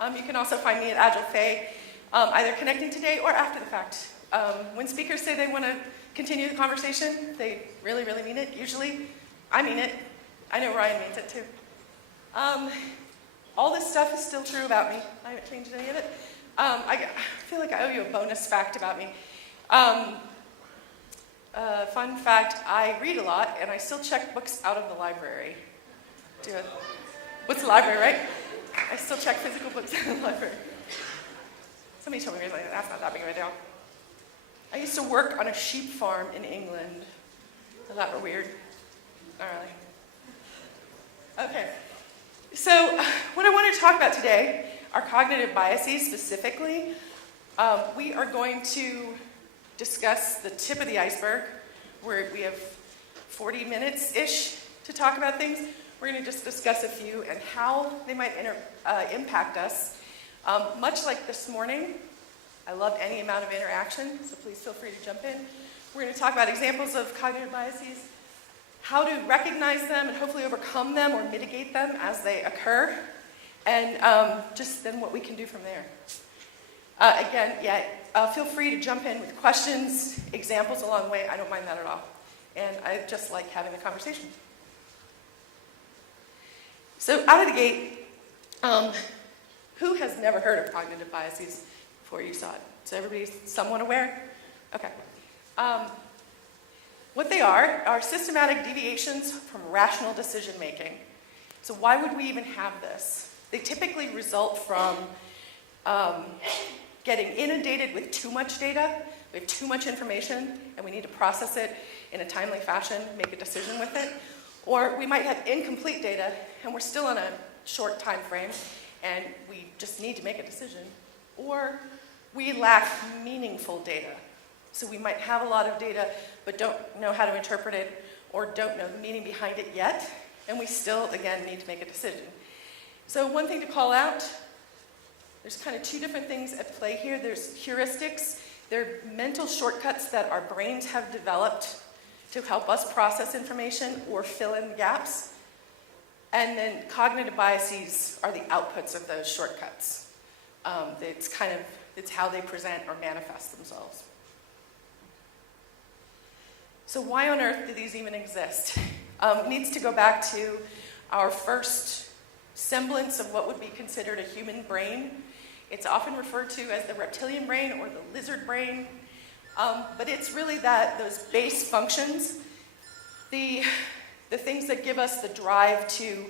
You can also find me at Agile Faye, either connecting today or after the fact. When speakers say they want to continue the conversation, they really, really mean it. Usually, I mean it. I know Ryan means it too. All this stuff is still true about me. I haven't changed any of it. I feel like I owe you a bonus fact about me. Fun fact, I read a lot, and I still check books out of the library. What's the library, right? I still check physical books out of the library. Somebody told me recently that's not that big of a deal. I used to work on a sheep farm in England. So that were weird. Not really. Okay. So what I want to talk about today are cognitive biases specifically. We are going to discuss the tip of the iceberg, where we have 40 minutes-ish to talk about things. We're going to just discuss a few and how they might impact us. Much like this morning, I love any amount of interaction, so please feel free to jump in. We're going to talk about examples of cognitive biases, how to recognize them and hopefully overcome them or mitigate them as they occur, and just then what we can do from there. Feel free to jump in with questions, examples along the way. I don't mind that at all. And I just like having the conversation. So out of the gate, who has never heard of cognitive biases before you saw it? So everybody's somewhat aware? Okay. What they are systematic deviations from rational decision making. So why would we even have this? They typically result from getting inundated with too much data. We have too much information, and we need to process it in a timely fashion, make a decision with it. Or we might have incomplete data, and we're still on a short time frame, and we just need to make a decision. Or we lack meaningful data. So we might have a lot of data, but don't know how to interpret it, or don't know the meaning behind it yet, and we still, again, need to make a decision. So one thing to call out, there's kind of two different things at play here. There's heuristics. They're mental shortcuts that our brains have developed to help us process information or fill in gaps. And then cognitive biases are the outputs of those shortcuts. It's how they present or manifest themselves. So why on earth do these even exist? It needs to go back to our first semblance of what would be considered a human brain. It's often referred to as the reptilian brain or the lizard brain, but it's really those base functions, the things that give us the drive to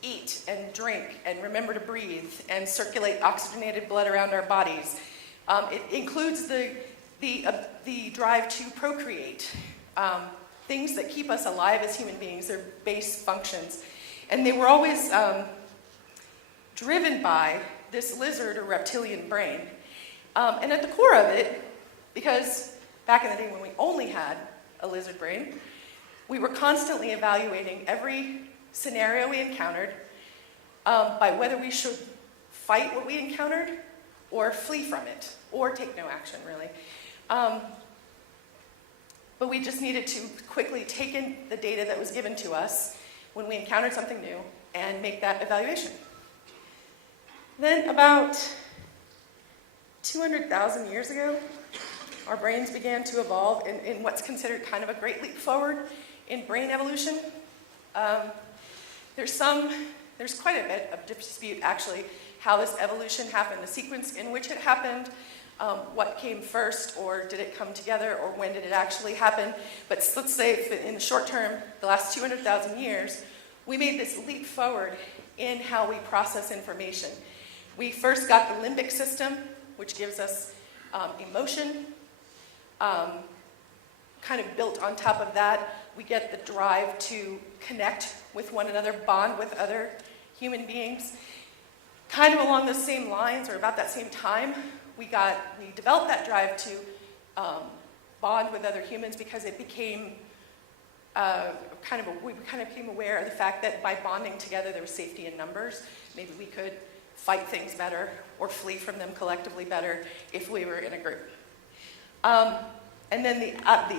eat and drink and remember to breathe and circulate oxygenated blood around our bodies. It includes the drive to procreate, things that keep us alive as human beings. They're base functions, and they were always driven by this lizard or reptilian brain. And at the core of it, because back in the day when we only had a lizard brain, we were constantly evaluating every scenario we encountered by whether we should fight what we encountered or flee from it or take no action, really. But we just needed to quickly take in the data that was given to us when we encountered something new and make that evaluation. Then about 200,000 years ago, our brains began to evolve in what's considered kind of a great leap forward in brain evolution. There's quite a bit of dispute, actually, how this evolution happened, the sequence in which it happened, what came first, or did it come together, or when did it actually happen. But let's say in the short term, the last 200,000 years, we made this leap forward in how we process information. We first got the limbic system, which gives us emotion. Kind of built on top of that, we get the drive to connect with one another, bond with other human beings. Kind of along those same lines, or about that same time, we developed that drive to bond with other humans because it became we became aware of the fact that by bonding together there was safety in numbers. Maybe we could fight things better or flee from them collectively better if we were in a group. And then the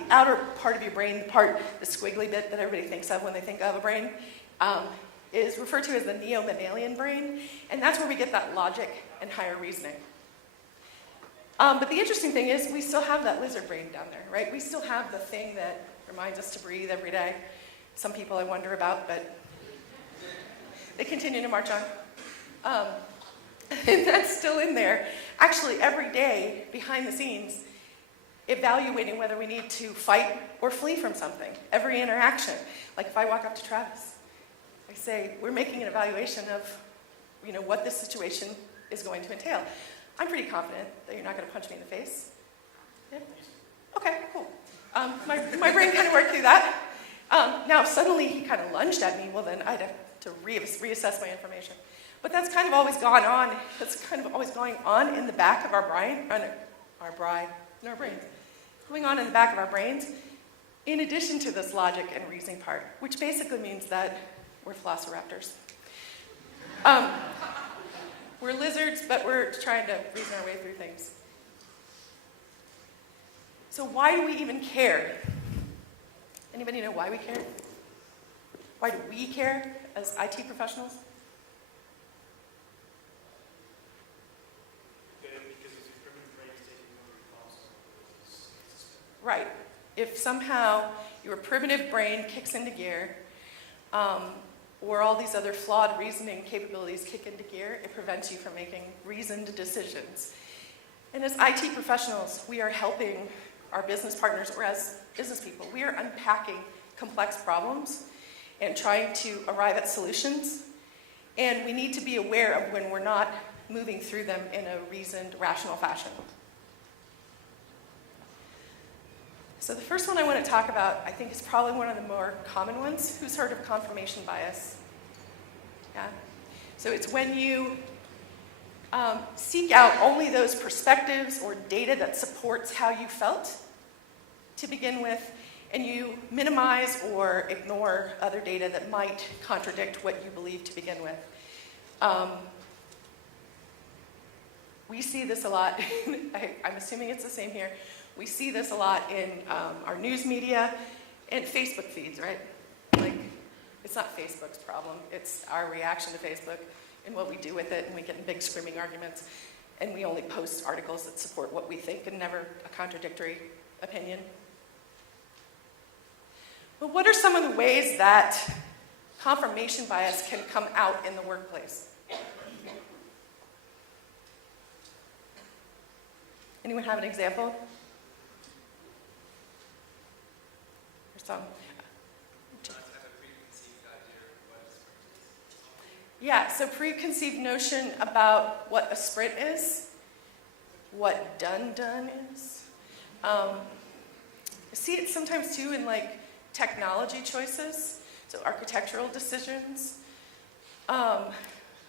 outer part of your brain, the squiggly bit that everybody thinks of when they think of a brain, is referred to as the Reptilian Brain, and that's where we get that logic and higher reasoning. But the interesting thing is we still have that lizard brain down there, right? We still have the thing that reminds us to breathe every day. Some people I wonder about, but they continue to march on. And that's still in there, actually every day behind the scenes, evaluating whether we need to fight or flee from something. Every interaction. Like if I walk up to Travis, I say, we're making an evaluation of what this situation is going to entail. I'm pretty confident that you're not going to punch me in the face. Yeah? Okay, cool. My brain kind of worked through that. Now, if suddenly he kind of lunged at me, well, then I'd have to reassess my information. But that's kind of always gone on. That's kind of always going on in the back of our brain, going on in the back of our brains, in addition to this logic and reasoning part, which basically means that we're velociraptors. We're lizards, but we're trying to reason our way through things. So why do we even care? Anybody know why we care? Why do we care as IT professionals? Because if your primitive brain is taking over your thoughts. Right. If somehow your primitive brain kicks into gear, or all these other flawed reasoning capabilities kick into gear, it prevents you from making reasoned decisions. And as IT professionals, we are helping our business partners, or as business people, we are unpacking complex problems and trying to arrive at solutions. And we need to be aware of when we're not moving through them in a reasoned, rational fashion. So the first one I want to talk about, I think, is probably one of the more common ones. Who's heard of confirmation bias? Yeah? So it's when you seek out only those perspectives or data that supports how you felt to begin with, and you minimize or ignore other data that might contradict what you believe to begin with. We see this a lot. I'm assuming it's the same here. We see this a lot in our news media and Facebook feeds, right? Like, it's not Facebook's problem. It's our reaction to Facebook and what we do with it, and we get in big screaming arguments, and we only post articles that support what we think and never a contradictory opinion. But what are some of the ways that confirmation bias can come out in the workplace? Anyone have an example? Or some? Yeah, so preconceived notion about what a sprint is, what done is. I see it sometimes too in like technology choices, so architectural decisions.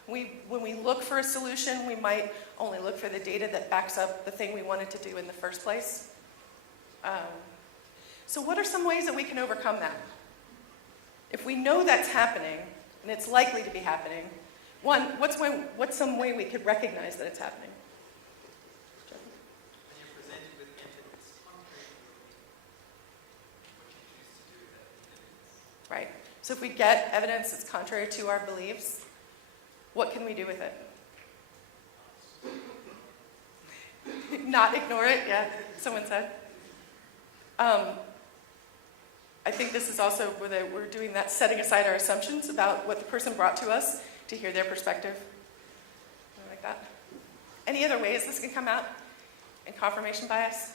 When we look for a solution, we might only look for the data that backs up the thing we wanted to do in the first place. So what are some ways that we can overcome that? If we know that's happening, and it's likely to be happening, one, what's some way we could recognize that it's happening? When you're presented with evidence contrary to what you choose to do with that evidence. Right. So if we get evidence that's contrary to our beliefs, what can we do with it? Not ignore it, yeah, someone said. I think this is also where we're doing that, setting aside our assumptions about what the person brought to us to hear their perspective. Something like that. Any other ways this can come out in confirmation bias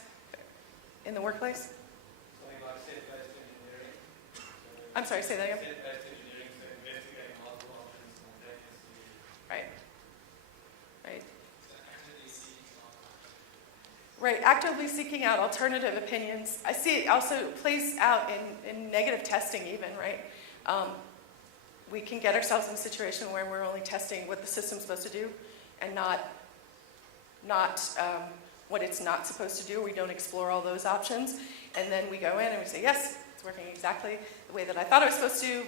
in the workplace? Something like set-based engineering. I'm sorry, say that again. Set-based engineering, so investigating multiple options simultaneously. Right. Right. So actively seeking out. Right, actively seeking out alternative opinions. I see it also plays out in negative testing even, right? We can get ourselves in a situation where we're only testing what the system's supposed to do and not what it's not supposed to do. We don't explore all those options. And then we go in and we say, yes, it's working exactly the way that I thought it was supposed to,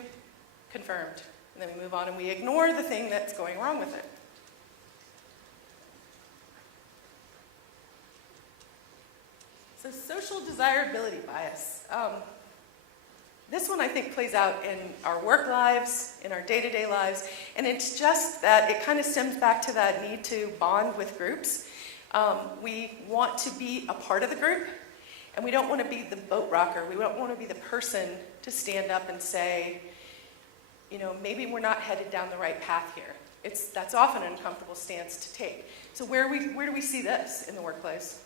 confirmed. And then we move on and we ignore the thing that's going wrong with it. So social desirability bias. this one I think plays out in our work lives, in our day-to-day lives, and it's just that it kind of stems back to that need to bond with groups. We want to be a part of the group, and we don't want to be the boat rocker. We don't want to be the person to stand up and say, you know, maybe we're not headed down the right path here. That's often an uncomfortable stance to take. So where do we see this in the workplace?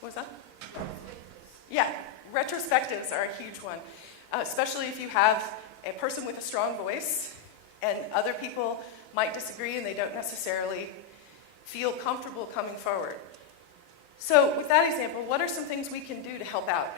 What was that? Yeah, retrospectives are a huge one, especially if you have a person with a strong voice and other people might disagree and they don't necessarily feel comfortable coming forward. So with that example, what are some things we can do to help out?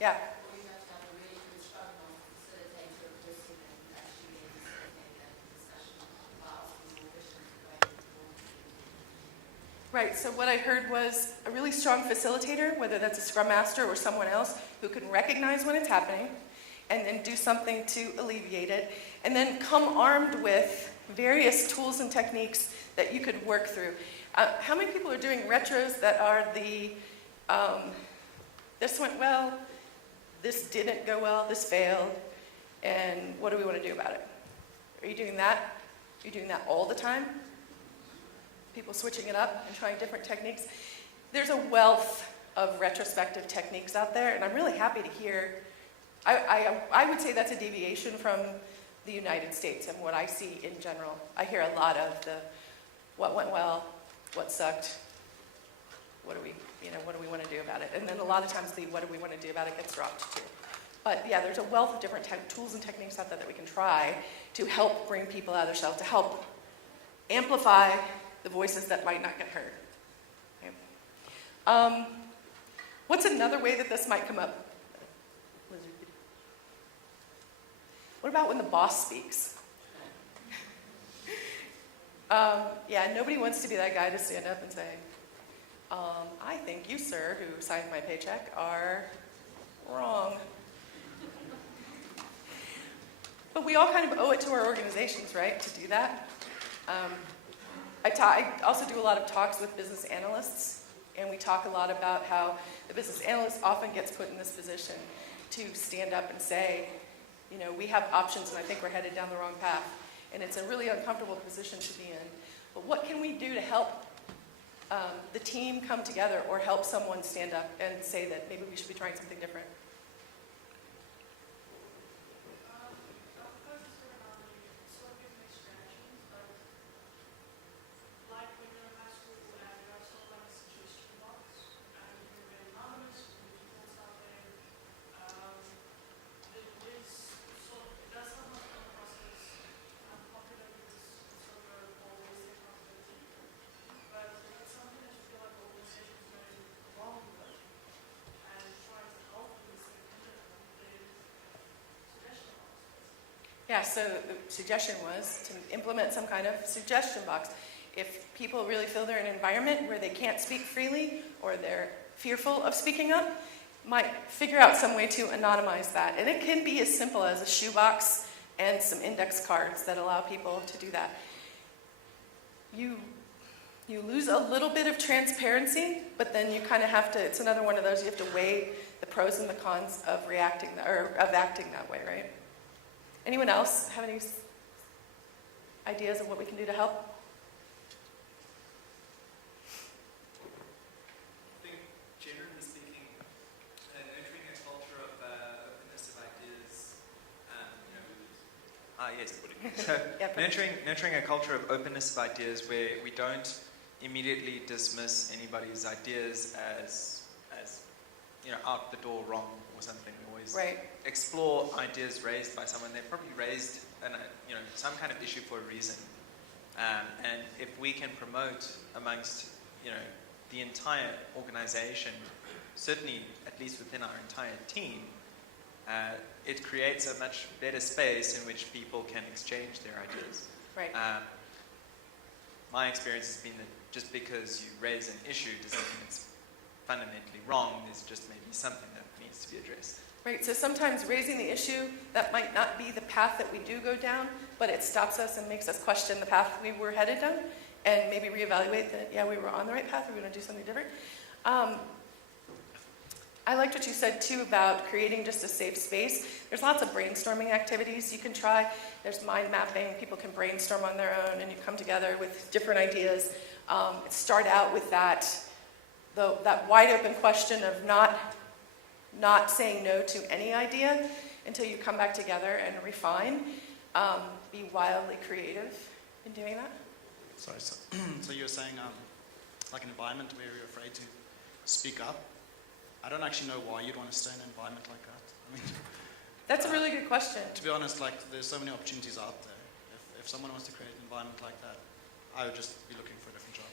Yeah. Right, so what I heard was a really strong facilitator, whether that's a scrum master or someone else, who can recognize when it's happening and then do something to alleviate it, and then come armed with various tools and techniques that you could work through. How many people are doing retros that are this went well, this didn't go well, this failed, and what do we want to do about it? Are you doing that? Are you doing that all the time? People switching it up and trying different techniques. There's a wealth of retrospective techniques out there, and I'm really happy to hear. I would say that's a deviation from the United States and what I see in general. I hear a lot of the what went well, what sucked, what do we want to do about it? And then a lot of times the what do we want to do about it gets dropped too. But yeah, there's a wealth of different tools and techniques out there that we can try to help bring people out of their shells, to help amplify the voices that might not get heard. Okay. What's another way that this might come up? What about when the boss speaks? Yeah, nobody wants to be that guy to stand up and say, I think you, sir, who signed my paycheck, are wrong. But we all kind of owe it to our organizations, right, to do that. I also do a lot of talks with business analysts, and we talk a lot about how the business analyst often gets put in this position to stand up and say, you know, we have options and I think we're headed down the wrong path. And it's a really uncomfortable position to be in. But what can we do to help the team come together or help someone stand up and say that maybe we should be trying something different? Yeah, so the suggestion was to implement some kind of suggestion box. If people really feel they're in an environment where they can't speak freely or they're fearful of speaking up, might figure out some way to anonymize that. And it can be as simple as a shoebox and some index cards that allow people to do that. You lose a little bit of transparency, but then you kind of have to, it's another one of those, you have to weigh the pros and the cons of reacting, or of acting that way, right? Anyone else have any ideas of what we can do to help? I think, generally speaking, nurturing a culture of openness of ideas, yes, so Yeah, nurturing a culture of openness of ideas where we don't immediately dismiss anybody's ideas as out the door wrong or something. We always explore ideas raised by someone. They're probably raised some kind of issue for a reason. And if we can promote amongst the entire organization, certainly at least within our entire team, it creates a much better space in which people can exchange their ideas. Right. My experience has been that just because you raise an issue doesn't mean it's fundamentally wrong. There's just maybe something that needs to be addressed. Right, so sometimes raising the issue, that might not be the path that we do go down, but it stops us and makes us question the path we were headed down, and maybe reevaluate that, yeah, we were on the right path, we're going to do something different. I liked what you said, too, about creating just a safe space. There's lots of brainstorming activities you can try. There's mind mapping. People can brainstorm on their own, and you come together with different ideas. Start out with that wide open question of not saying no to any idea until you come back together and refine. Be wildly creative in doing that. Sorry, so you're saying like an environment where you're afraid to speak up? I don't actually know why you'd want to stay in an environment like that. I mean, that's a really good question. To be honest, like there's so many opportunities out there. If someone wants to create an environment like that, I would just be looking for a different job.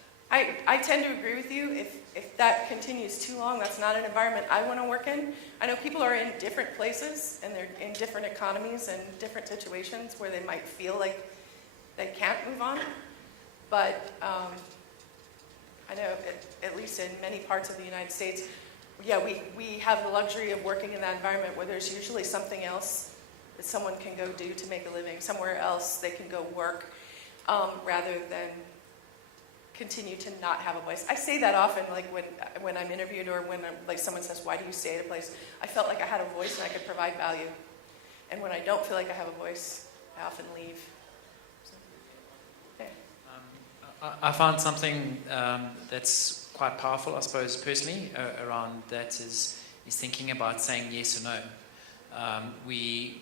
I tend to agree with you. If that continues too long, that's not an environment I want to work in. I know people are in different places, and they're in different economies and different situations where they might feel like they can't move on. But I know, at least in many parts of the United States, yeah, we have the luxury of working in that environment where there's usually something else that someone can go do to make a living. Somewhere else they can go work rather than continue to not have a voice. I say that often, like when I'm interviewed or when like someone says, "Why do you stay at a place?" I felt like I had a voice and I could provide value. And when I don't feel like I have a voice, I often leave. So, okay. I found something that's quite powerful, I suppose, personally, around that is thinking about saying yes or no. We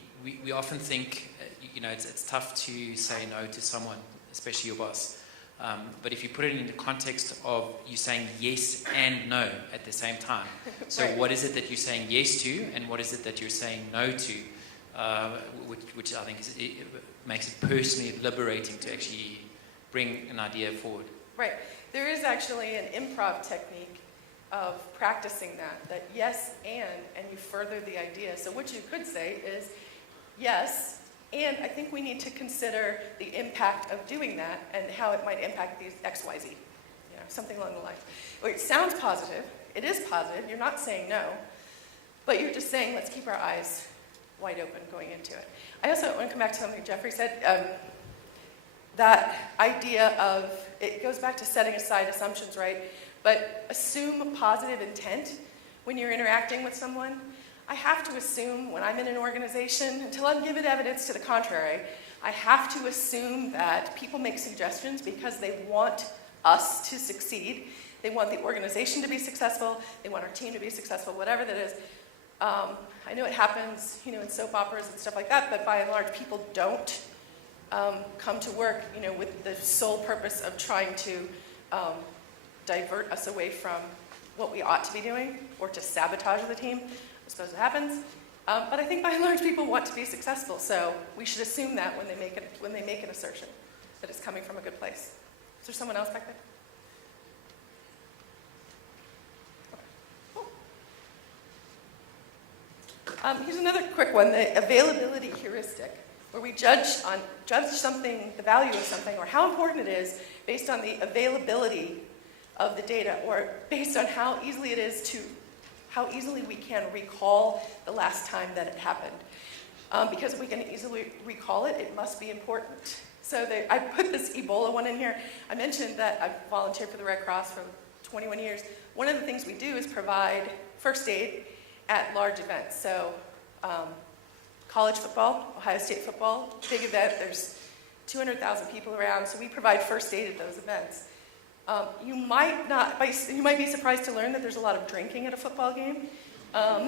often think, it's tough to say no to someone, especially your boss. But if you put it in the context of you saying yes and no at the same time, so right. What is it that you're saying yes to, and what is it that you're saying no to, which I think makes it personally liberating to actually bring an idea forward. Right. There is actually an improv technique of practicing that yes and you further the idea. So what you could say is, yes, and I think we need to consider the impact of doing that and how it might impact these XYZ, something along the lines. Well, it sounds positive. It is positive. You're not saying no, but you're just saying, let's keep our eyes wide open going into it. I also want to come back to something Jeffrey said. That idea of, it goes back to setting aside assumptions, right? But assume a positive intent when you're interacting with someone. I have to assume when I'm in an organization, until I'm given evidence to the contrary, I have to assume that people make suggestions because they want us to succeed. They want the organization to be successful. They want our team to be successful, whatever that is. I know it happens, in soap operas and stuff like that, but by and large, people don't come to work, with the sole purpose of trying to divert us away from what we ought to be doing or to sabotage the team. I suppose it happens. But I think by and large, people want to be successful, so we should assume that when they make an assertion, that it's coming from a good place. Is there someone else back there? Here's another quick one, the availability heuristic, where we judge something, the value of something, or how important it is based on the availability of the data, or based on how easily we can recall the last time that it happened. Because if we can easily recall it, it must be important. So I put this Ebola one in here. I mentioned that I've volunteered for the Red Cross for 21 years. One of the things we do is provide first aid at large events. So college football, Ohio State football, big event. There's 200,000 people around, so we provide first aid at those events. You might be surprised to learn that there's a lot of drinking at a football game. And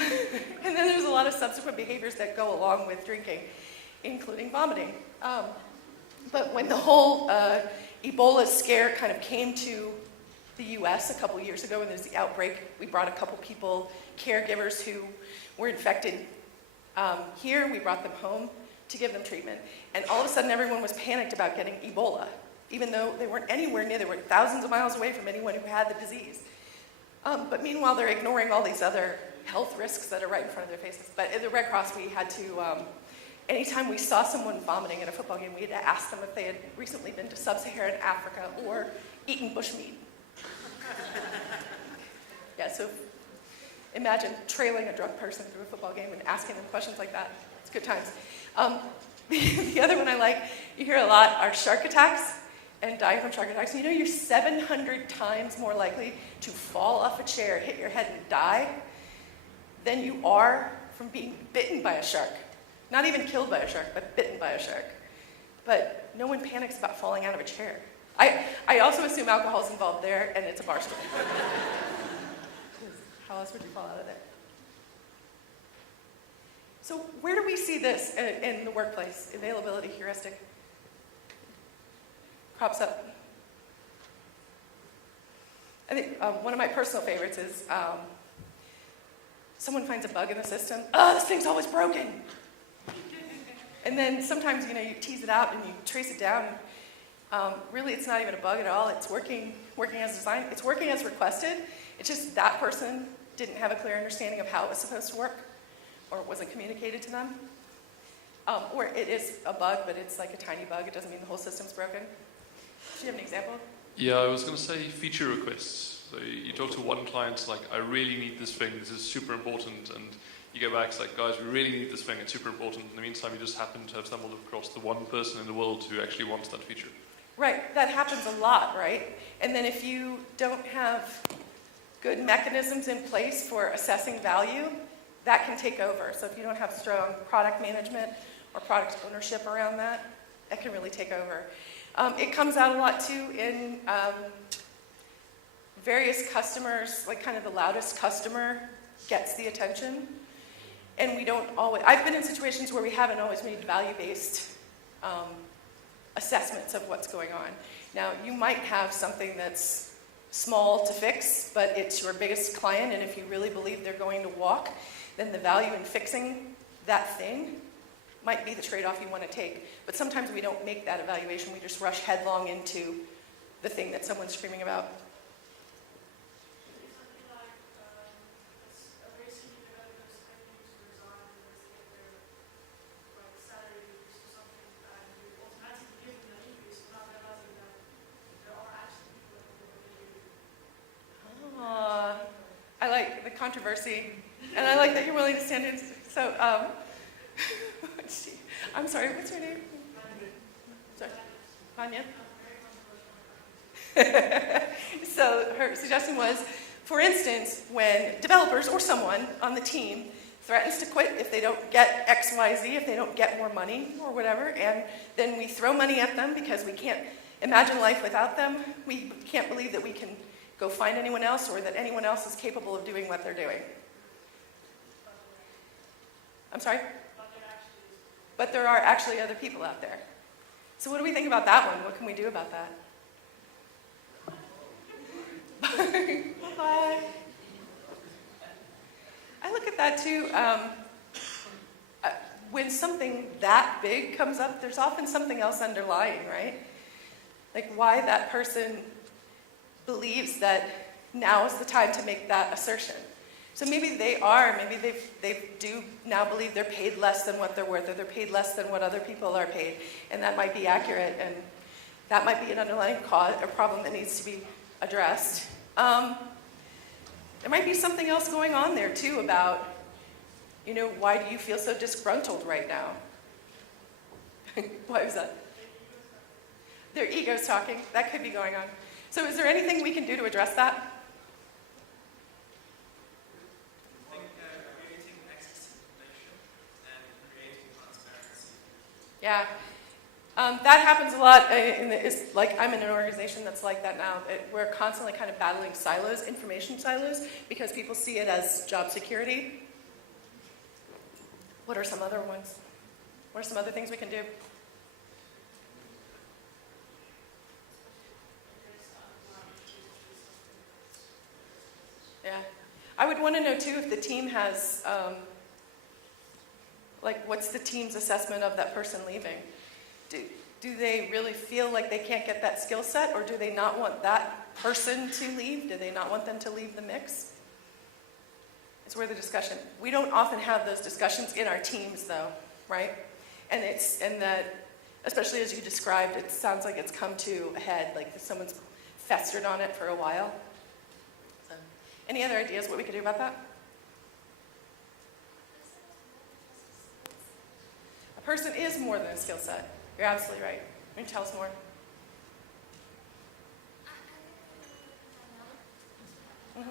then there's a lot of subsequent behaviors that go along with drinking, including vomiting. But when the whole Ebola scare kind of came to the U.S. a couple years ago, when there's the outbreak, we brought a couple people, caregivers who were infected here. We brought them home to give them treatment. And all of a sudden, everyone was panicked about getting Ebola, even though they weren't anywhere near. They were thousands of miles away from anyone who had the disease. But meanwhile, they're ignoring all these other health risks that are right in front of their faces. But at the Red Cross, we had to, anytime we saw someone vomiting at a football game, we had to ask them if they had recently been to sub-Saharan Africa or eaten bushmeat. Yeah, so imagine trailing a drunk person through a football game and asking them questions like that. It's good times. The other one I like, you hear a lot, are shark attacks and dying from shark attacks. You know you're 700 times more likely to fall off a chair, hit your head, and die than you are from being bitten by a shark. Not even killed by a shark, but bitten by a shark. But no one panics about falling out of a chair. I also assume alcohol's involved there, and it's a bar stool. How else would you fall out of there? So where do we see this in the workplace? Availability heuristic crops up. I think one of my personal favorites is someone finds a bug in the system. Oh, this thing's always broken. And then sometimes, you tease it out and you trace it down. Really, it's not even a bug at all. It's working as designed. It's working as requested. It's just that person didn't have a clear understanding of how it was supposed to work, or it wasn't communicated to them. Or it is a bug, but it's like a tiny bug. It doesn't mean the whole system's broken. Do you have an example? Yeah, I was going to say feature requests. So you talk to one client, like, I really need this thing. This is super important. And you go back, it's like, guys, we really need this thing. It's super important. In the meantime, you just happen to have stumbled across the one person in the world who actually wants that feature. Right. That happens a lot, right? And then if you don't have good mechanisms in place for assessing value, that can take over. So if you don't have strong product management or product ownership around that, that can really take over. It comes out a lot too in various customers, like kind of the loudest customer gets the attention. And we don't always, I've been in situations where we haven't always made value-based assessments of what's going on. Now, you might have something that's small to fix, but it's your biggest client, and if you really believe they're going to walk, then the value in fixing that thing might be the trade-off you want to take. But sometimes we don't make that evaluation. We just rush headlong into the thing that someone's screaming about. I like the controversy, and I like that you're willing to stand in. So, I'm sorry, what's your name? Sorry, Vanya? So her suggestion was, for instance, when developers or someone on the team threatens to quit if they don't get X, Y, Z, if they don't get more money or whatever, and then we throw money at them because we can't imagine life without them, we can't believe that we can go find anyone else or that anyone else is capable of doing what they're doing. I'm sorry? But there are actually other people out there. So what do we think about that one? What can we do about that? Bye-bye. I look at that too. When something that big comes up, there's often something else underlying, right? Like why that person believes that now is the time to make that assertion. So maybe they do now believe they're paid less than what they're worth, or they're paid less than what other people are paid, and that might be accurate, and that might be an underlying cause or problem that needs to be addressed. There might be something else going on there too about, why do you feel so disgruntled right now? Why was that? Their ego's talking. That could be going on. So is there anything we can do to address that? I think creating access to information and creating transparency. Yeah. That happens a lot. I'm in an organization that's like that now. We're constantly kind of battling silos, information silos, because people see it as job security. What are some other ones? What are some other things we can do? Yeah. I would want to know, too, if the team has, what's the team's assessment of that person leaving? Do they really feel like they can't get that skill set, or do they not want that person to leave? Do they not want them to leave the mix? It's where the discussion. We don't often have those discussions in our teams, though, right? And that, especially as you described, it sounds like it's come to a head, like someone's festered on it for a while. So, Any other ideas what we could do about that? A person is more than a skill set. You're absolutely right. Can you tell us more? Mm-hmm.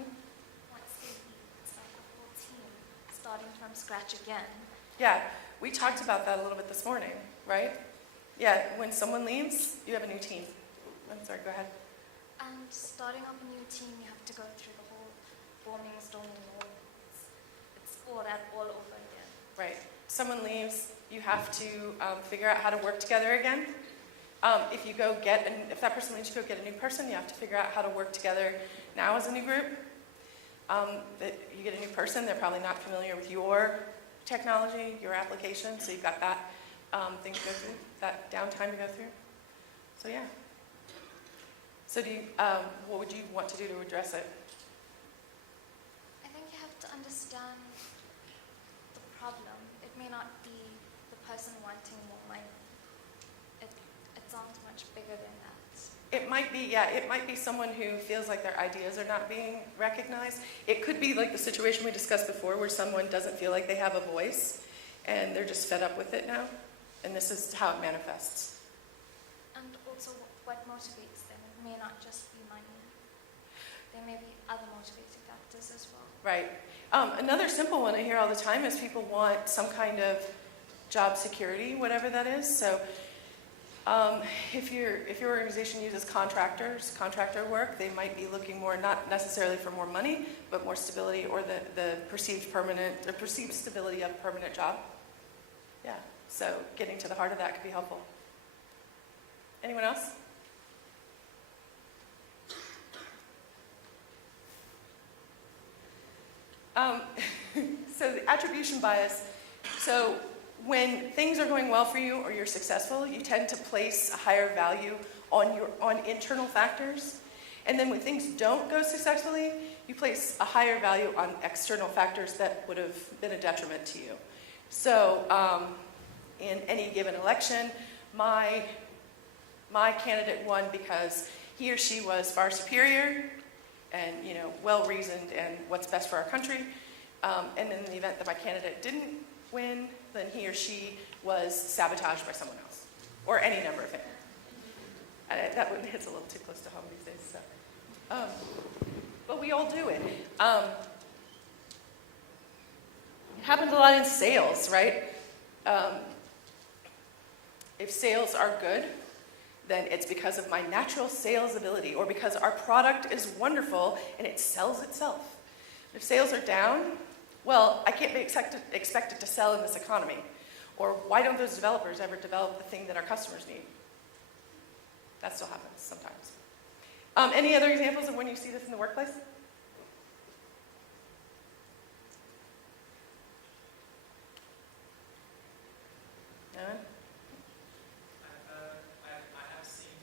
It's like a whole team starting from scratch again. Yeah, we talked about that a little bit this morning, right? Yeah, when someone leaves, you have a new team. I'm sorry, go ahead. And starting up a new team, you have to go through the whole forming, storming, it's all that all over again. Right. Someone leaves, you have to figure out how to work together again. If that person leaves, you go get a new person, you have to figure out how to work together now as a new group. You get a new person, they're probably not familiar with your technology, your application, so you've got that thing to go through, that downtime to go through. So yeah. So what would you want to do to address it? I think you have to understand the problem. It may not be the person wanting more money. It sounds much bigger than that. It might be someone who feels like their ideas are not being recognized. It could be like the situation we discussed before where someone doesn't feel like they have a voice and they're just fed up with it now. And this is how it manifests. And also what motivates them. It may not just be money. There may be other motivating factors as well. Right. Another simple one I hear all the time is people want some kind of job security, whatever that is. So if your organization uses contractor work, they might be looking more, not necessarily for more money, but more stability or the perceived stability of a permanent job. Yeah. So getting to the heart of that could be helpful. Anyone else? So the attribution bias. So when things are going well for you or you're successful, you tend to place a higher value on internal factors. And then when things don't go successfully, you place a higher value on external factors that would have been a detriment to you. So in any given election, my candidate won because he or she was far superior and well-reasoned and what's best for our country. And in the event that my candidate didn't win, then he or she was sabotaged by someone else, or any number of things. That one hits a little too close to home these days. So, but we all do it. It happens a lot in sales, right? If sales are good, then it's because of my natural sales ability or because our product is wonderful and it sells itself. If sales are down, well, I can't be expected to sell in this economy. Or why don't those developers ever develop the thing that our customers need? That still happens sometimes. Any other examples of when you see this in the workplace? No? I have seen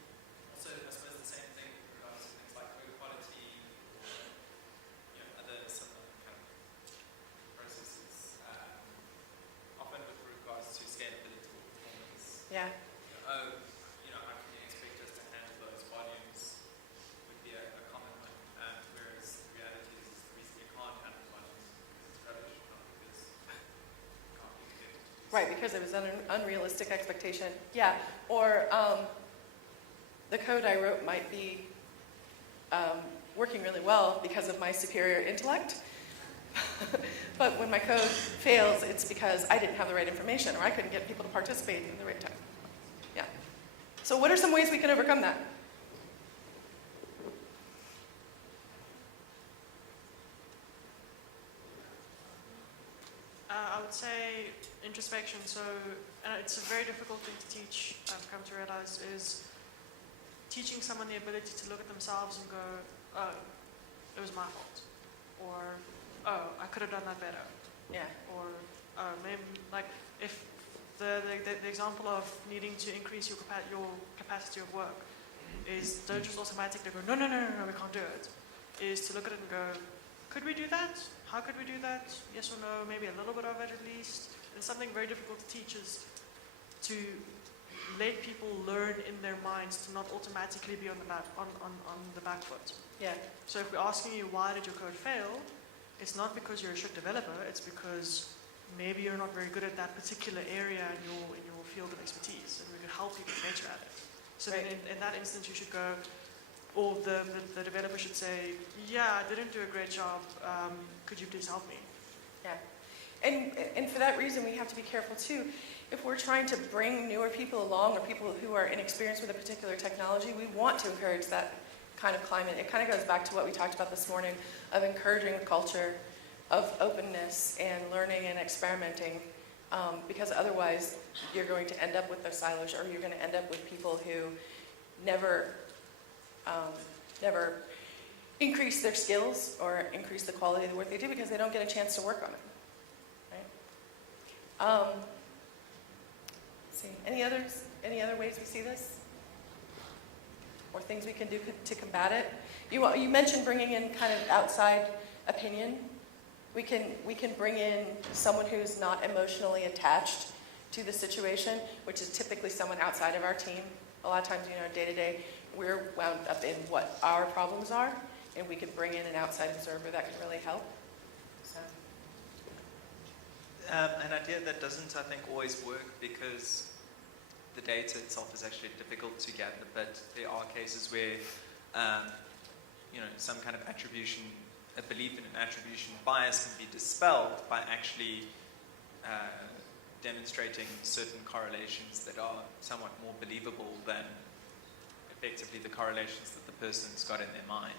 also, I suppose, the same thing with regards to things like code quality or other similar kind of processes. Often with regards to scalability or performance. Yeah. How can you expect us to handle those volumes would be a common one. Whereas the reality is the reason you can't handle volumes is rubbish, not because you can't be expected to do so. Right, because it was an unrealistic expectation. Yeah, or the code I wrote might be working really well because of my superior intellect. But when my code fails, it's because I didn't have the right information or I couldn't get people to participate in the right time. Yeah. So what are some ways we can overcome that? I would say introspection. So it's a very difficult thing to teach, I've come to realize, is teaching someone the ability to look at themselves and go, oh, it was my fault. Or, oh, I could have done that better. Yeah. Or, oh, maybe, like, if the example of needing to increase your capacity of work is don't just automatically go, no, we can't do it. Is to look at it and go, could we do that? How could we do that? Yes or no, maybe a little bit of it at least. And something very difficult to teach is to let people learn in their minds to not automatically be on the back foot. Yeah. So if we're asking you why did your code fail, it's not because you're a strict developer, it's because maybe you're not very good at that particular area in your field of expertise, and we could help you get better at it. So Right. then in that instance you should go, or the developer should say, yeah, I didn't do a great job, could you please help me? Yeah. And for that reason, we have to be careful too. If we're trying to bring newer people along or people who are inexperienced with a particular technology, we want to encourage that kind of climate. It kind of goes back to what we talked about this morning of encouraging a culture of openness and learning and experimenting, because otherwise you're going to end up with those silos, or you're going to end up with people who never increase their skills or increase the quality of the work they do because they don't get a chance to work on it. Right? Let's see. Any other ways we see this? Or things we can do to combat it? You mentioned bringing in kind of outside opinion. We can bring in someone who's not emotionally attached to the situation, which is typically someone outside of our team. A lot of times, day to day, we're wound up in what our problems are, and we can bring in an outside observer that can really help. So. An idea that doesn't, I think, always work because the data itself is actually difficult to gather, but there are cases where, some kind of attribution, a belief in an attribution bias can be dispelled by actually demonstrating certain correlations that are somewhat more believable than effectively the correlations that the person's got in their mind.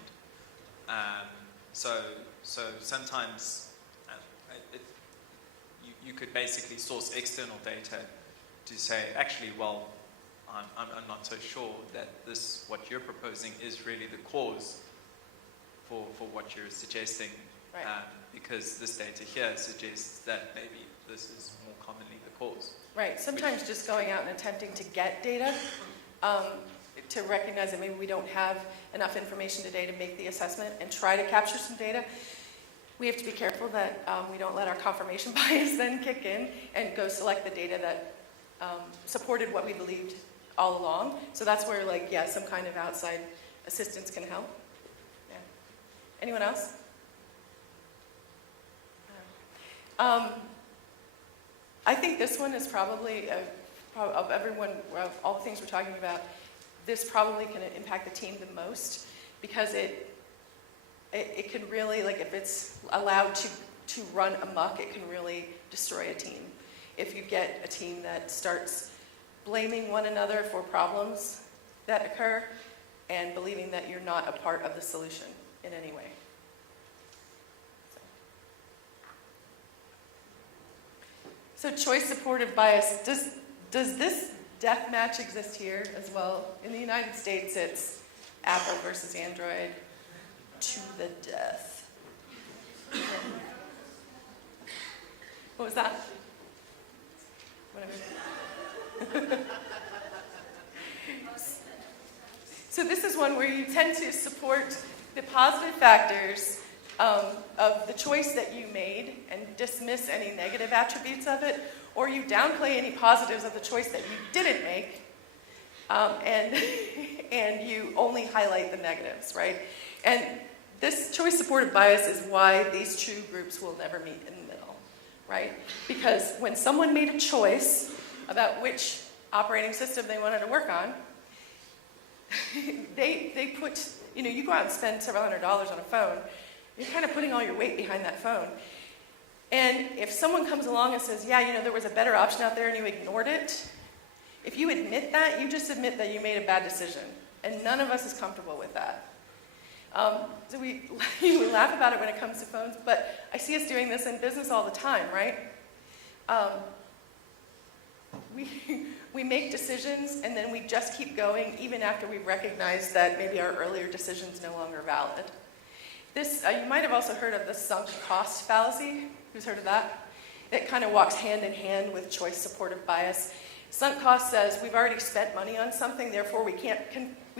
So sometimes you could basically source external data to say, actually, well, I'm not so sure that what you're proposing is really the cause for what you're suggesting, Right. because this data here suggests that maybe this is more commonly the cause. Right. Sometimes just going out and attempting to get data, to recognize that maybe we don't have enough information today to make the assessment and try to capture some data. We have to be careful that we don't let our confirmation bias then kick in and go select the data that supported what we believed all along. So that's where, some kind of outside assistance can help. Yeah. Anyone else? I think this one is probably, of everyone, of all the things we're talking about, this probably can impact the team the most, because it can really, if it's allowed to run amok, it can really destroy a team. If you get a team that starts blaming one another for problems that occur and believing that you're not a part of the solution in any way. So choice-supportive bias, does this deathmatch exist here as well? In the United States, it's Apple versus Android to the death. What was that? Whatever. So this is one where you tend to support the positive factors of the choice that you made and dismiss any negative attributes of it, or you downplay any positives of the choice that you didn't make, and you only highlight the negatives, right? And this choice-supportive bias is why these two groups will never meet in the middle, right? Because when someone made a choice about which operating system they wanted to work on, they put, you go out and spend several $100s on a phone, you're kind of putting all your weight behind that phone. And if someone comes along and says, yeah, there was a better option out there and you ignored it, if you admit that, you just admit that you made a bad decision. And none of us is comfortable with that. So we laugh about it when it comes to phones, but I see us doing this in business all the time, right? We make decisions and then we just keep going even after we recognize that maybe our earlier decision's no longer valid. This, you might have also heard of the sunk cost fallacy. Who's heard of that? It kind of walks hand in hand with choice-supportive bias. Sunk cost says we've already spent money on something, therefore we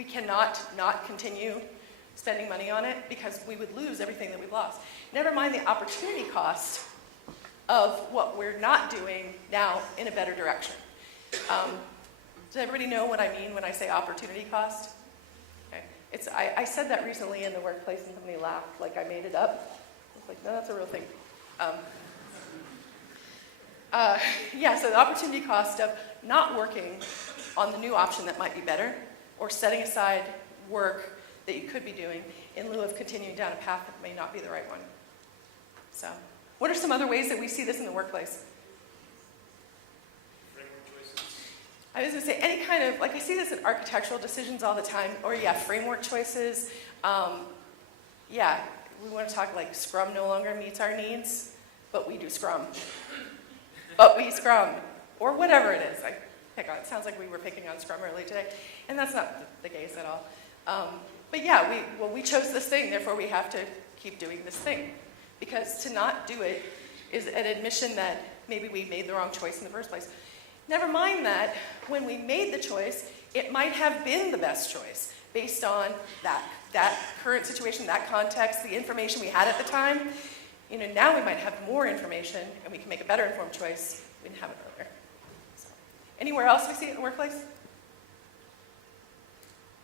cannot not continue spending money on it because we would lose everything that we've lost. Never mind the opportunity cost of what we're not doing now in a better direction. Does everybody know what I mean when I say opportunity cost? Okay. I said that recently in the workplace and somebody laughed like I made it up. I was like, no, that's a real thing. So the opportunity cost of not working on the new option that might be better, or setting aside work that you could be doing in lieu of continuing down a path that may not be the right one. So, what are some other ways that we see this in the workplace? Framework choices. I was going to say, any kind of, like I see this in architectural decisions all the time, or framework choices. We want to talk like Scrum no longer meets our needs, but we do Scrum. But we Scrum, or whatever it is. I pick on, it sounds like we were picking on Scrum earlier today, and that's not the case at all. We chose this thing, therefore we have to keep doing this thing. Because to not do it is an admission that maybe we made the wrong choice in the first place. Never mind that, when we made the choice, it might have been the best choice based on that current situation, that context, the information we had at the time. Now we might have more information and we can make a better informed choice. We didn't have it earlier. So, anywhere else we see it in the workplace?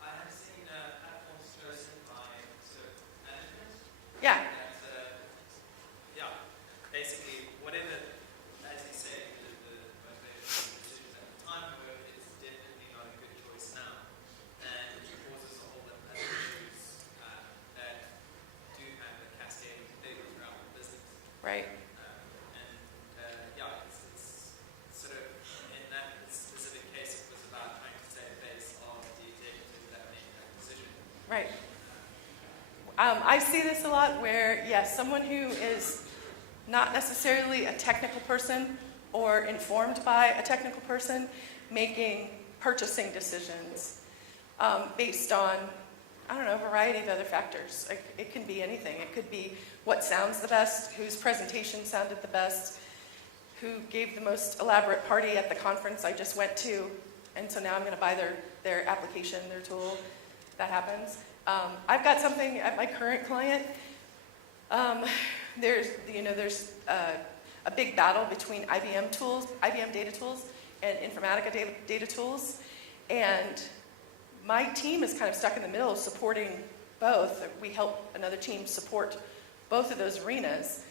I have seen platforms chosen by certain management. Yeah. Basically, whatever, as you say, the motivation decisions at the time were, it's definitely not a good choice now. And it causes a whole lot of issues that do have a cascading effect throughout the business. Right. It's sort of, in that specific case, it was about trying to save face of the executives that made that decision. Right. I see this a lot where, someone who is not necessarily a technical person or informed by a technical person making purchasing decisions based on, a variety of other factors. It can be anything. It could be what sounds the best, whose presentation sounded the best, who gave the most elaborate party at the conference I just went to, and so now I'm going to buy their application, their tool. That happens. I've got something at my current client. There's a big battle between IBM data tools, and Informatica data tools, and my team is kind of stuck in the middle, supporting both. We help another team support both of those arenas.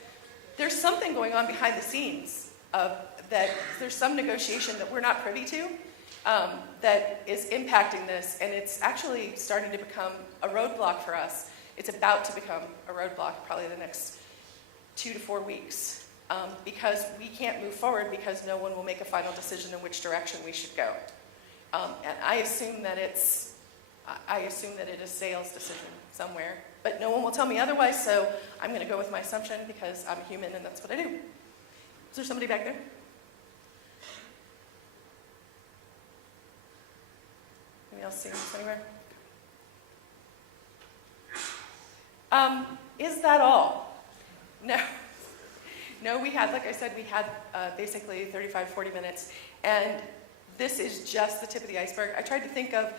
There's something going on behind the scenes that there's some negotiation that we're not privy to that is impacting this, and it's actually starting to become a roadblock for us. It's about to become a roadblock probably the next 2 to 4 weeks because we can't move forward because no one will make a final decision in which direction we should go. And I assume that it is a sales decision somewhere, but no one will tell me otherwise, so I'm going to go with my assumption because I'm a human and that's what I do. Is there somebody back there? Anybody else see this anywhere? Is that all? No. No, we had, like I said, basically 35, 40 minutes, and this is just the tip of the iceberg. I tried to think of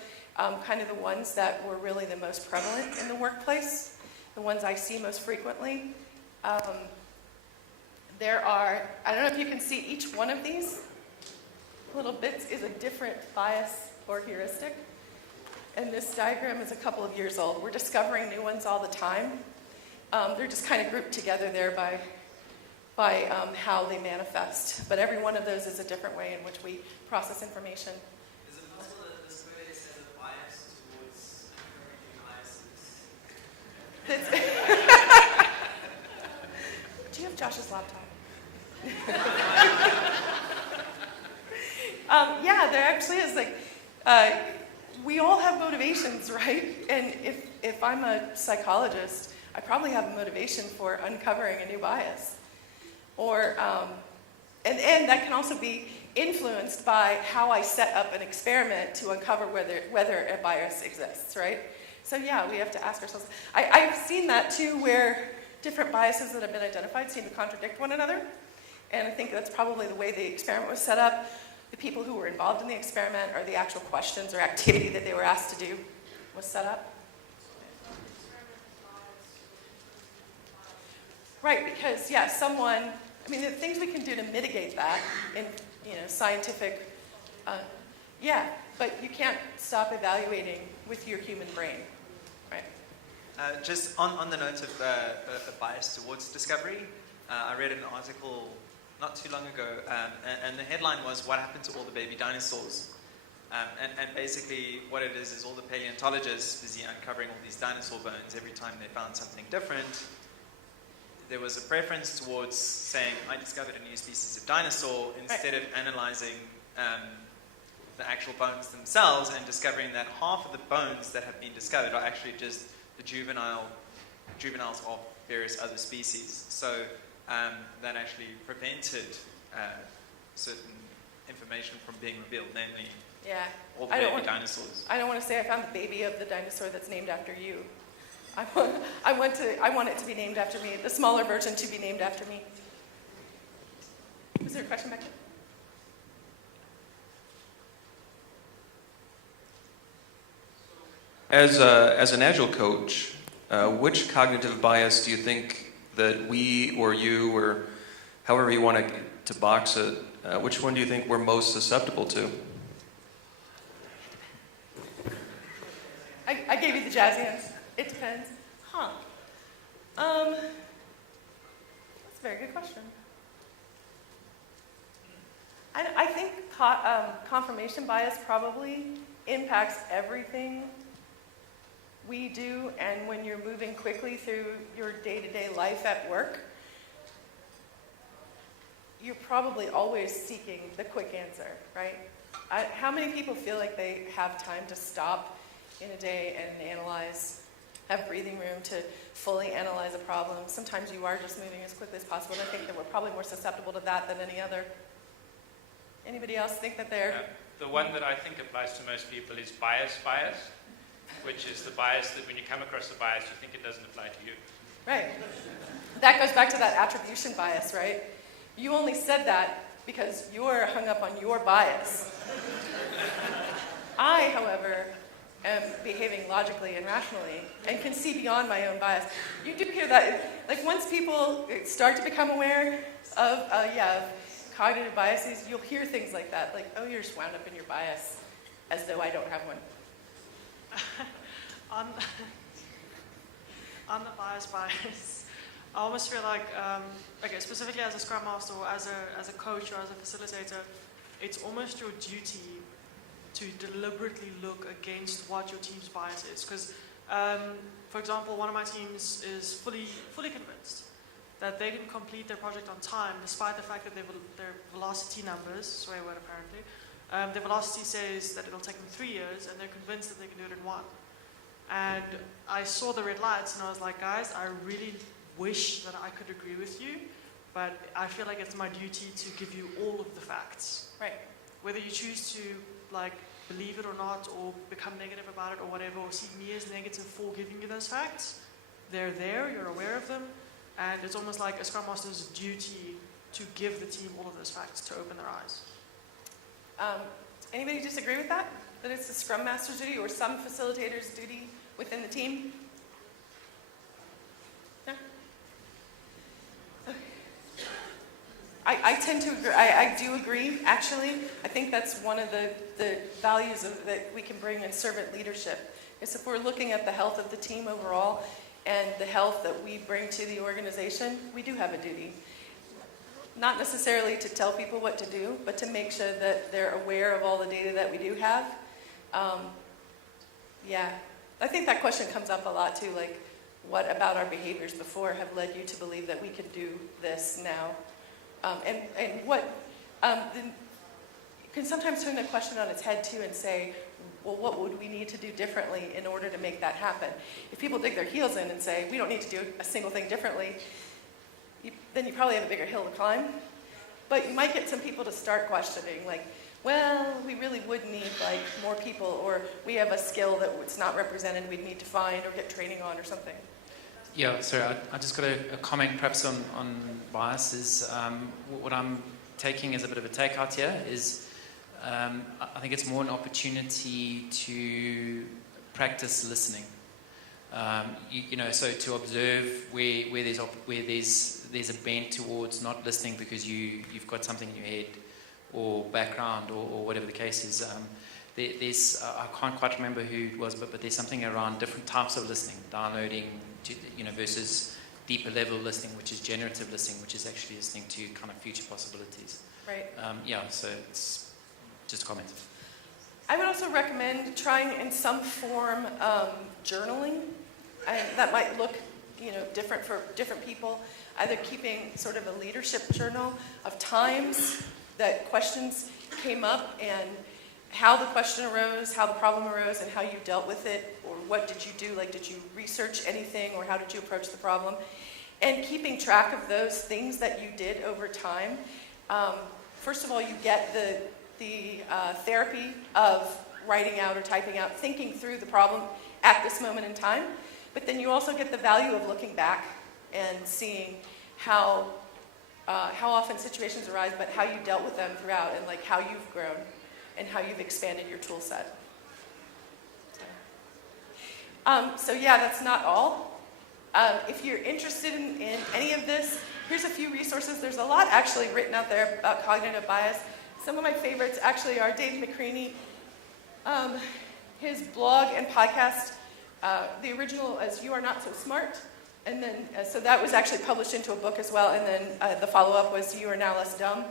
kind of the ones that were really the most prevalent in the workplace, the ones I see most frequently. There are, I don't know if you can see each one of these little bits is a different bias or heuristic. And this diagram is a couple of years old. We're discovering new ones all the time. They're just kind of grouped together there by how they manifest. But every one of those is a different way in which we process information. Is it possible that this code has a bias towards uncovering new biases? Do you have Josh's laptop? There actually is. We all have motivations, right? And if I'm a psychologist, I probably have a motivation for uncovering a new bias. Or, and that can also be influenced by how I set up an experiment to uncover whether a bias exists, right? So we have to ask ourselves. I've seen that too, where different biases that have been identified seem to contradict one another. And I think that's probably the way the experiment was set up. The people who were involved in the experiment or the actual questions or activity that they were asked to do was set up. Right, because the things we can do to mitigate that in scientific, But you can't stop evaluating with your human brain, right? Just on the note of a bias towards discovery, I read an article not too long ago, and the headline was, "What happened to all the baby dinosaurs?" And basically what it is all the paleontologists busy uncovering all these dinosaur bones. Every time they found something different, there was a preference towards saying, I discovered a new species of dinosaur, instead of analyzing the actual bones themselves and discovering that half of the bones that have been discovered are actually just the juveniles of various other species. So that actually prevented certain information from being revealed, namely all the baby dinosaurs. I don't want to say I found the baby of the dinosaur that's named after you. I want it to be named after me, the smaller version to be named after me. Was there a question back there? As an Agile coach, which cognitive bias do you think that we or you or however you want to box it, which one do you think we're most susceptible to? I gave you the jazzy answer. It depends. That's a very good question. I think confirmation bias probably impacts everything we do, and when you're moving quickly through your day-to-day life at work, you're probably always seeking the quick answer, right? How many people feel like they have time to stop in a day and analyze, have breathing room to fully analyze a problem? Sometimes you are just moving as quickly as possible, and I think that we're probably more susceptible to that than any other. Anybody else think that they're... The one that I think applies to most people is bias, which is the bias that when you come across a bias, you think it doesn't apply to you. Right. That goes back to that attribution bias, right? You only said that because you're hung up on your bias. I, however, am behaving logically and rationally and can see beyond my own bias. You do hear that. Like, once people start to become aware of cognitive biases, you'll hear things like that. Like, oh, you're just wound up in your bias, as though I don't have one. On the bias, I almost feel like, specifically as a Scrum Master or as a coach or as a facilitator, it's almost your duty to deliberately look against what your team's bias is. Because, for example, one of my teams is fully convinced that they can complete their project on time, despite the fact that their velocity numbers, swear word apparently, their velocity says that it'll take them 3 years, and they're convinced that they can do it in 1. And I saw the red lights, and I was like, guys, I really wish that I could agree with you, but I feel like it's my duty to give you all of the facts. Right. Whether you choose to believe it or not, or become negative about it or whatever, or see me as negative for giving you those facts, they're there, you're aware of them, and it's almost like a Scrum Master's duty to give the team all of those facts to open their eyes. Anybody disagree with that? That it's the Scrum Master's duty or some facilitator's duty within the team? No? I tend to agree. I do agree, actually. I think that's one of the values that we can bring in servant leadership, is if we're looking at the health of the team overall and the health that we bring to the organization, we do have a duty. Not necessarily to tell people what to do, but to make sure that they're aware of all the data that we do have. I think that question comes up a lot too, like, what about our behaviors before have led you to believe that we could do this now? And what, you can sometimes turn the question on its head too and say, well, what would we need to do differently in order to make that happen? If people dig their heels in and say, we don't need to do a single thing differently, then you probably have a bigger hill to climb. But you might get some people to start questioning, like, well, we really would need more people, or we have a skill that it's not represented, we'd need to find or get training on or something. Yeah, sorry, I just got a comment perhaps on biases. What I'm taking as a bit of a takeout here is I think it's more an opportunity to practice listening. So to observe where there's a bent towards not listening because you've got something in your head or background or whatever the case is. there's I can't quite remember who it was, but there's something around different types of listening, downloading versus deeper level listening, which is generative listening, which is actually listening to kind of future possibilities. Right. So it's just a comment. I would also recommend trying in some form journaling. That might look different for different people. Either keeping sort of a leadership journal of times that questions came up and how the question arose, how the problem arose, and how you dealt with it, or what did you do? Like, did you research anything, or how did you approach the problem? And keeping track of those things that you did over time. First of all, you get the therapy of writing out or typing out, thinking through the problem at this moment in time. But then you also get the value of looking back and seeing how often situations arise, but how you dealt with them throughout, and like how you've grown and how you've expanded your tool set. So yeah, that's not all. If you're interested in any of this, here's a few resources. There's a lot actually written out there about cognitive bias. Some of my favorites actually are Dave McCraney, his blog and podcast. The original is You Are Not So Smart. And then, so that was actually published into a book as well. And then the follow-up was You Are Now Less Dumb.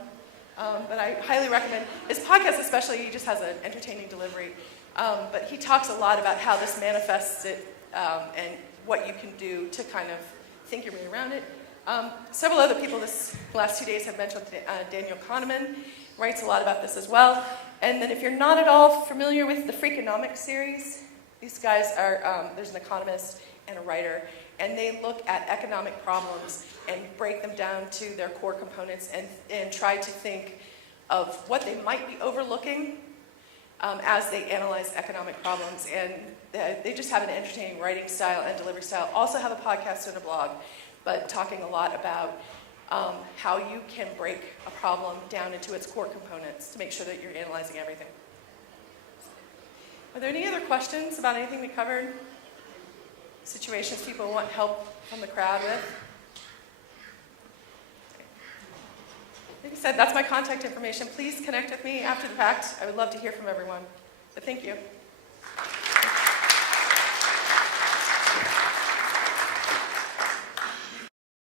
But I highly recommend his podcast, especially. He just has an entertaining delivery. But he talks a lot about how this manifests it and what you can do to kind of think your way around it. Several other people this last 2 days have mentioned Daniel Kahneman writes a lot about this as well. And then if you're not at all familiar with the Freakonomics series, these guys are, there's an economist and a writer, and they look at economic problems and break them down to their core components and try to think of what they might be overlooking as they analyze economic problems. And they just have an entertaining writing style and delivery style. Also have a podcast and a blog, but talking a lot about how you can break a problem down into its core components to make sure that you're analyzing everything. Are there any other questions about anything we covered? Situations people want help from the crowd with? Like I said, that's my contact information. Please connect with me after the fact. I would love to hear from everyone. But thank you.